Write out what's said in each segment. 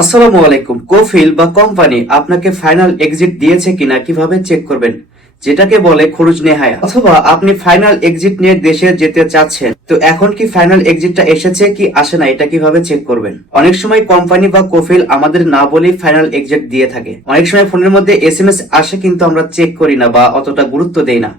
আসসালামু আলাইকুম। কোফিল বা কোম্পানি আপনাকে ফাইনাল এক্সিট দিয়েছে কিনা কিভাবে চেক করবেন, যেটাকে বলে খরচ নেহায়া। অথবা আপনি ফাইনাল এক্সিট নিয়ে দেশে যেতে চাচ্ছেন, তো এখন কি ফাইনাল এক্সিটটা এসেছে কি আসে না, এটা কিভাবে চেক করবেন। অনেক সময় কোম্পানি বা কোফিল আমাদের না বলেই ফাইনাল এক্সিট দিয়ে থাকে। অনেক সময় ফোনের মধ্যে এসএমএস আসে কিন্তু আমরা চেক করি না বা অতটা গুরুত্ব দেই না।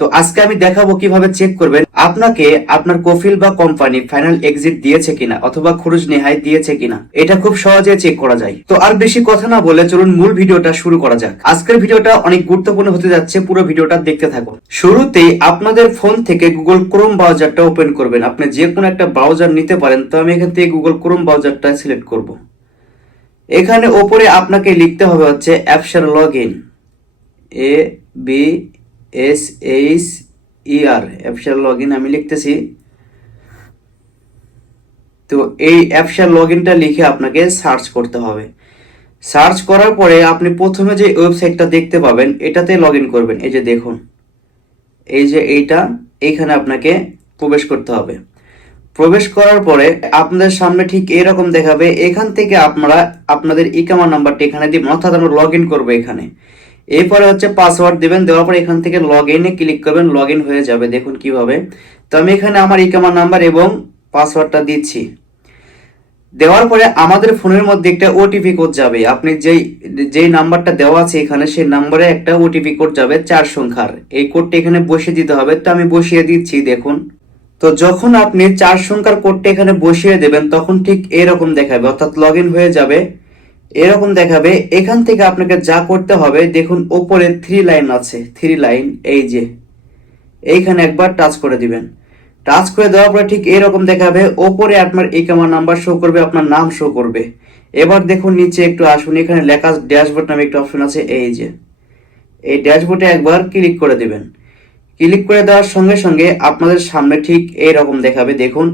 তো আজকে আমি দেখাবো কিভাবে চেক করবেন আপনাকে আপনার কফিল বা কোম্পানি ফাইনাল এক্সিট দিয়েছে কিনা অথবা খরচ নেহাই দিয়েছে কিনা। এটা খুব সহজে চেক করা যায়। তো আর বেশি কথা না বলে চলুন মূল ভিডিওটা শুরু করা যাক। আজকের ভিডিওটা অনেক গুরুত্বপূর্ণ হতে যাচ্ছে, পুরো ভিডিওটা দেখতে থাকুন। শুরুতেই আপনাদের ফোন থেকে গুগল ক্রোম ব্রাউজারটা ওপেন করবেন। আপনি যে কোনো একটা ব্রাউজার নিতে পারেন, তো আমি এখান থেকে গুগল ক্রোম ব্রাউজারটা সিলেক্ট করব। এখানে ওপরে আপনাকে লিখতে হবে হচ্ছে অ্যাপসের লগ ইন, ABSHER অ্যাপসের লগ ইন আমি লিখতেছি। তো এই অ্যাপসের লগ ইনটা লিখে আপনাকে সার্চ করতে হবে। সার্চ করার পরে আপনি প্রথমে যে ওয়েবসাইটটা দেখতে পাবেন এটাতে লগ ইন করবেন। এই যে দেখুন, এই যে এইখানে আপনাকে প্রবেশ করতে হবে। প্রবেশ করার পরে আপনাদের সামনে ঠিক এরকম দেখাবে। এখান থেকে আপনারা আপনাদের ইকামা নাম্বারটা এখানে দিবেন, অর্থাৎ আমরা লগ ইন করবো এখানে। এরপরে হচ্ছে পাসওয়ার্ড দিবেন, দেওয়ার পরে এখান থেকে লগ ইনে ক্লিক করবেন, লগ ইন হয়ে যাবে। দেখুন কিভাবে। তো আমি এখানে আমার ইকামা নাম্বার এবং পাসওয়ার্ডটা দিচ্ছি। দেওয়ার পরে আমাদের ফোনের মধ্যে একটা ওটিপি কোড যাবে। আপনি যেই নাম্বারটা দেওয়া আছে এখানে, সেই নাম্বারে একটা ওটিপি কোড যাবে 4 সংখ্যার। এই কোডটা এখানে বসিয়ে দিতে হবে। তো আমি বসিয়ে দিচ্ছি, দেখুন। তো যখন আপনি 4 সংখ্যার কোডটা এখানে বসিয়ে দেবেন তখন ঠিক এরকম দেখাবে, অর্থাৎ লগ ইন হয়ে যাবে। এরকম দেখাবে। এখান থেকে আপনাকে যা করতে হবে, দেখুন ওপরে 3 লাইন আছে, 3 লাইন, এই যে এইখানে একবার টাচ করে দিবেন। টাচ করে দেওয়ার পরে ঠিক এরকম দেখাবে। ওপরে আপনার ইকামা নাম্বার শো করবে, আপনার নাম শো করবে। এবার দেখুন নিচে একটু আসুন, এখানে লেখা ড্যাশবোর্ড নামে একটা অপশন আছে, এই যে এই ড্যাশবোর্ডে একবার ক্লিক করে দিবেন। ক্লিক করে দেওয়ার সঙ্গে সঙ্গে আপনাদের সামনে ঠিক এইরকম দেখাবে। দেখুন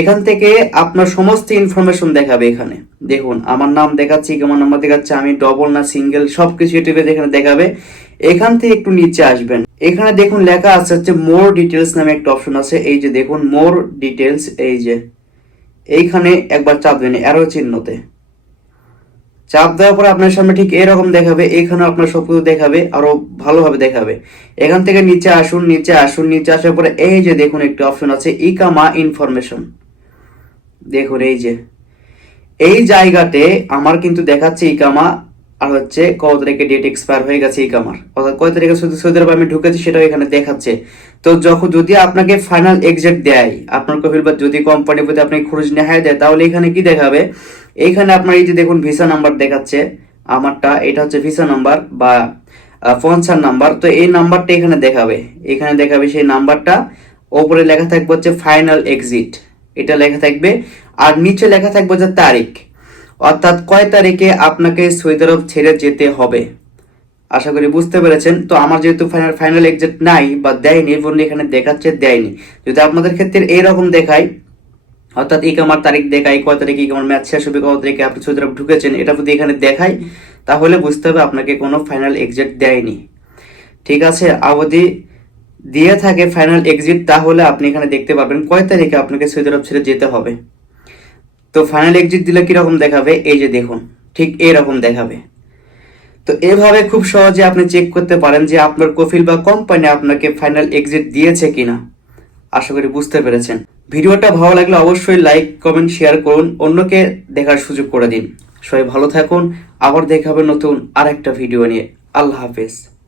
এখান থেকে আপনার সমস্ত ইনফরমেশন দেখাবে। এখানে দেখুন আমার নাম দেখাচ্ছে, কেমন নাম্বার দেখাচ্ছে, আমি ডবল না সিঙ্গেল সবকিছু এখানে দেখাবে। এখান থেকে একটু নিচে আসবেন। এখানে দেখুন লেখা আছে হচ্ছে মোর ডিটেলস নামে একটা অপশন আছে, এই যে দেখুন মোর ডিটেলস, এই যে এইখানে একবার চাপ দেবেন অ্যারো চিহ্নতে। চাপ দেওয়ার পরে আপনার সামনে ঠিক এরকম দেখাবে। এখানে আপনার সবকিছু দেখাবে, আরো ভালোভাবে দেখাবে। এখান থেকে নিচে আসুন, নিচে আসুন, নিচে আসার পরে এই যে দেখুন একটা অপশন আছে ইকামা ইনফরমেশন। দেখুন এই যে এই জায়গাতে আমার কিন্তু দেখাচ্ছে ইকামা, আর হচ্ছে কত তারিখে ডেট এক্সপায়ার হয়ে গেছে ইকামার, অর্থাৎ কয় তারিখে সৌদি আরবে আমি ঢুকেছি সেটাও এখানে দেখাচ্ছে। তো যখন যদি আপনাকে ফাইনাল এক্সিট দেয় আপনার কফিল বা যদি কোম্পানির প্রতি আপনাকে খরচ নেহায় দেয়, তাহলে এখানে কি দেখাবে, এইখানে আপনার এই যে দেখুন ভিসা নাম্বার দেখাচ্ছে আমারটা, এটা হচ্ছে ভিসা নাম্বার বা স্পন্সর নাম্বার। তো এই নাম্বারটা এখানে দেখাবে, এখানে দেখাবে সেই নাম্বারটা। ওপরে লেখা থাকবে হচ্ছে ফাইনাল এক্সিট, এটা লেখা থাকবে। আর নিচে লেখা থাকবে যে তারিখ, অর্থাৎ কয় তারিখে আপনাকে সৌদি আরব ছেড়ে যেতে হবে। আশা করি বুঝতে পেরেছেন। তো আমার যেহেতু ফাইনাল এক্সিট নাই বা দেয়নি, বলুন এখানে দেখাচ্ছে দেয়নি। যদি আপনাদের ক্ষেত্রে এইরকম দেখায়, অর্থাৎ ইকামার তারিখ দেখায় কয় তারিখে ইকামার ম্যাচ শেষ হবে, কত তারিখে আপনি সৌদি আরব ঢুকেছেন, এটা যদি এখানে দেখায় তাহলে বুঝতে হবে আপনাকে কোনো ফাইনাল এক্সিট দেয়নি। ঠিক আছে, যদি দিয়ে থাকে ফাইনাল এক্সিট, তাহলে আপনি এখানে দেখতে পাবেন কয় তারিখে আপনাকে সৌদি আরব ছেড়ে যেতে হবে। তো ফাইনাল এক্সিট দিলে কিরকম দেখাবে, এই যে দেখুন ঠিক এরকম দেখাবে। তো এভাবে খুব সহজে আপনি চেক করতে পারেন যে আপনার কফিল বা কোম্পানি আপনাকে ফাইনাল এক্সিট দিয়েছে কিনা। আশা করি বুঝতে পেরেছেন। ভিডিওটা ভালো লাগলে অবশ্যই লাইক কমেন্ট শেয়ার করুন, অন্যকে দেখার সুযোগ করে দিন। সবাই ভালো থাকুন, আবার দেখা হবে নতুন আরেকটা ভিডিও নিয়ে। আল্লাহ হাফেজ।